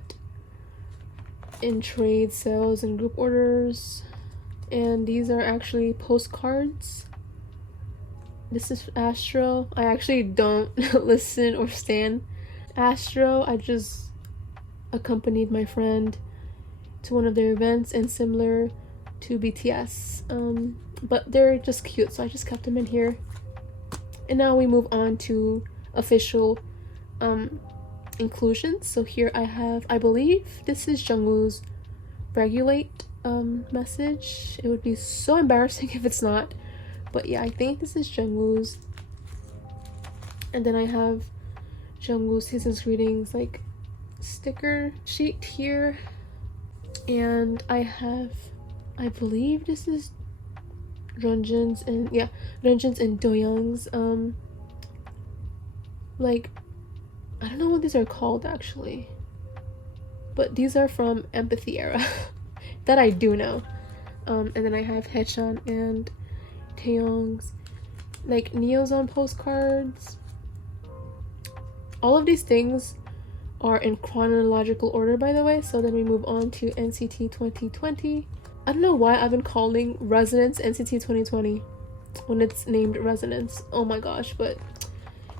in trade sales and group orders. And these are actually postcards. This is Astro. I actually don't listen or stan Astro. I just accompanied my friend to one of their events, and similar to BTS. But they're just cute, so I just kept them in here. And now we move on to official inclusions. So here I have, I believe this is Jungwoo's regulate message. It would be so embarrassing if it's not, but yeah, I think this is Jungwoo's. And then I have Jungwoo's season's greetings like sticker sheet here. And I have, I believe this is Renjin's and Doyoung's like, I don't know what these are called actually, but these are from Empathy era that I do know. And then I have Haechan and Taeyoung's like Neozone postcards. All of these things are in chronological order, by the way. So then we move on to NCT 2020. I don't know why I've been calling Resonance NCT 2020 when it's named Resonance. Oh my gosh, but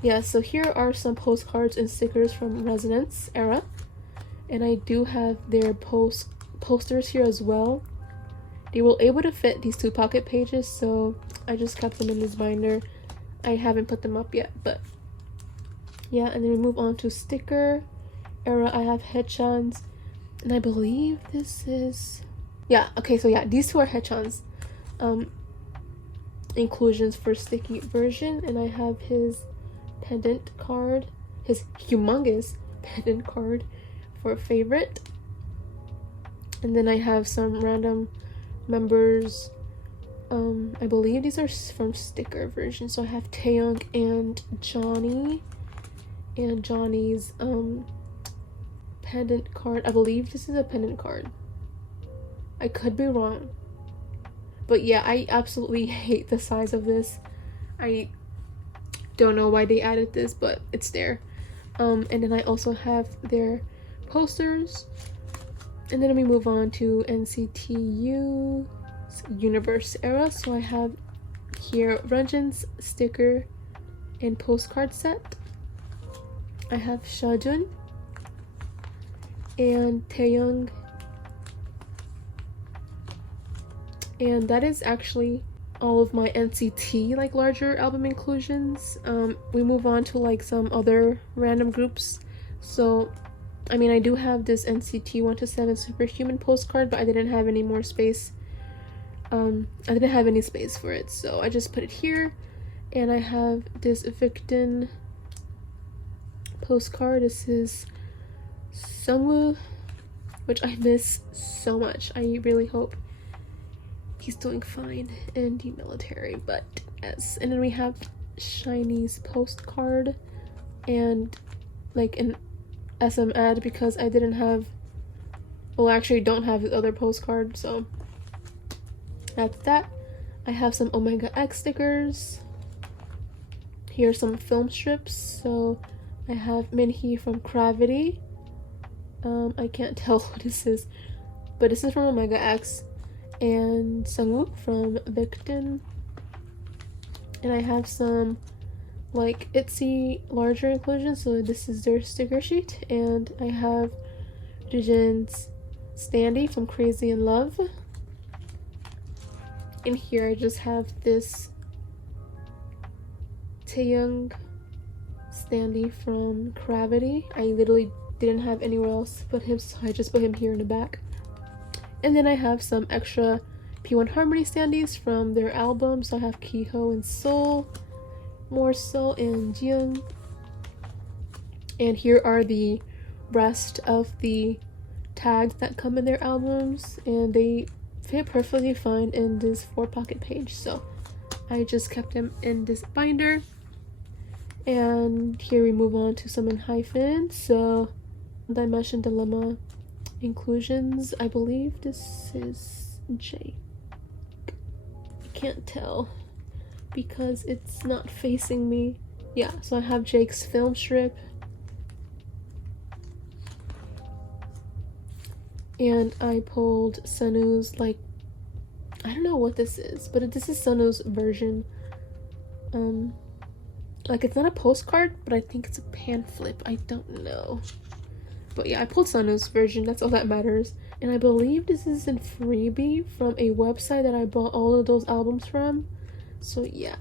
yeah, so here are some postcards and stickers from Resonance era. And I do have their posters here as well. They were able to fit these 2 pocket pages, so I just kept them in this binder. I haven't put them up yet, but yeah. And then we move on to sticker era. I have Haechan's, and I believe this is, yeah, okay, so yeah, these 2 are Haechan's inclusions for sticky version. And I have his pendant card, his humongous pendant card for favorite. And then I have some random members. I believe these are from sticker version. So I have Taeyoung and Johnny, and Johnny's pendant card. I believe this is a pendant card. I could be wrong, but yeah, I absolutely hate the size of this. I don't know why they added this, but it's there. And then I also have their posters. And then we move on to NCT Universe era. So I have here Renjin's sticker and postcard set. I have Shajun and Taeyoung. And that is actually all of my NCT like larger album inclusions. We move on to like some other random groups. So I mean, I do have this NCT 127 Superhuman postcard, but I didn't have any more space. I didn't have any space for it, so I just put it here. And I have this Victon postcard. This is Sungwoo, which I miss so much. I really hope he's doing fine in the military, but yes. And then we have Shinee's postcard and like an SM ad, because I didn't have, well, actually don't have his other postcard, so that's that. I have some Omega X stickers. Here's some film strips. So I have Minhee from Cravity. I can't tell what this is, but this is from Omega X. And Sungwoo from Victon. And I have some like itzy larger inclusions, so this is their sticker sheet. And I have Jijin's Standy from Crazy in Love. In here I just have this Taeyoung Standy from Cravity. I literally didn't have anywhere else to put him, so I just put him here in the back. And then I have some extra P1 Harmony standees from their album. So I have Kiho and Seoul, more Seoul and Jiyoung. And here are the rest of the tags that come in their albums, and they fit perfectly fine in this 4-pocket page, so I just kept them in this binder. And here we move on to some enhypen. So dimension dilemma inclusions. I believe this is Jake. I can't tell because it's not facing me. Yeah, so I have Jake's film strip. And I pulled Sunu's, like, I don't know what this is, but this is Sunu's version. Like, it's not a postcard, but I think it's a pan flip. I don't know. But yeah, I pulled Sunu's version. That's all that matters. And I believe this is in freebie from a website that I bought all of those albums from. So yeah,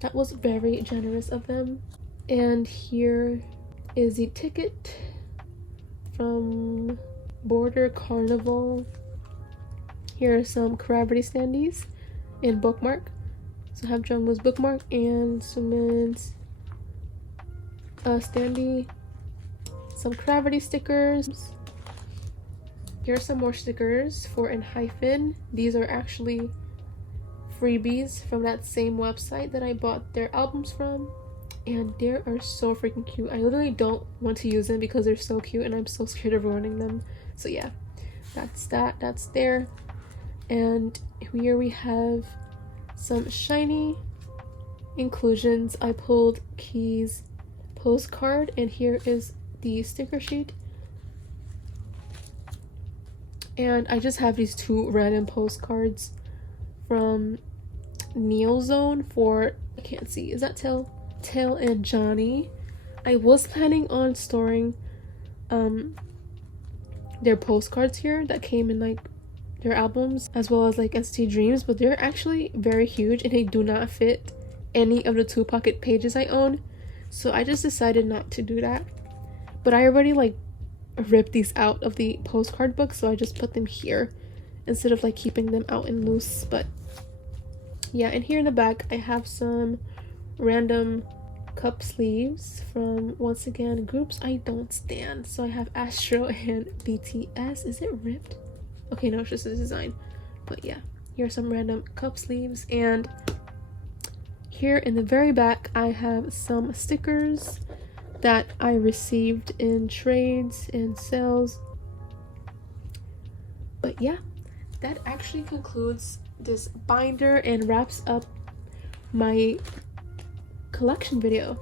that was very generous of them. And here is the ticket from Border Carnival. Here are some cravity standees and bookmark. So I have Jungwoo's bookmark and Sumin's standee. Some cravity stickers. Here are some more stickers for enhypen. These are actually freebies from that same website that I bought their albums from. And they are so freaking cute. I literally don't want to use them because they're so cute and I'm so scared of ruining them. So yeah, that's there. And here we have some shinee inclusions. I pulled Key's postcard, and here is the sticker sheet. And I just have these two random postcards from Neil Zone for, I can't see, is that Tail and Johnny. I was planning on storing their postcards here that came in like their albums as well as like ST Dreams, but they're actually very huge and they do not fit any of the 2 pocket pages I own, so I just decided not to do that. But I already like ripped these out of the postcard book, so I just put them here instead of like keeping them out and loose. But yeah, and here in the back I have some random cup sleeves from, once again, groups I don't stand. So I have Astro and BTS. Is it ripped? Okay, no, it's just a design. But yeah, here are some random cup sleeves. And here in the very back I have some stickers that I received in trades and sales. But yeah, that actually concludes this binder and wraps up my collection video.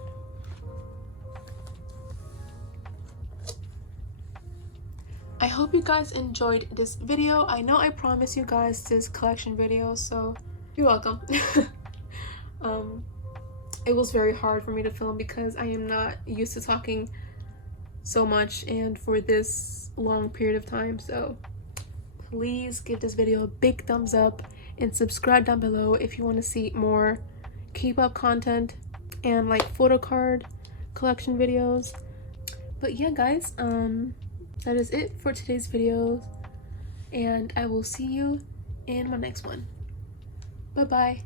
I hope you guys enjoyed this video. I know I promised you guys this collection video, so you're welcome. It was very hard for me to film because I am not used to talking so much and for this long period of time. So please give this video a big thumbs up and subscribe down below if you want to see more K-pop content and like photocard collection videos. But yeah guys, that is it for today's video, and I will see you in my next one. Bye bye.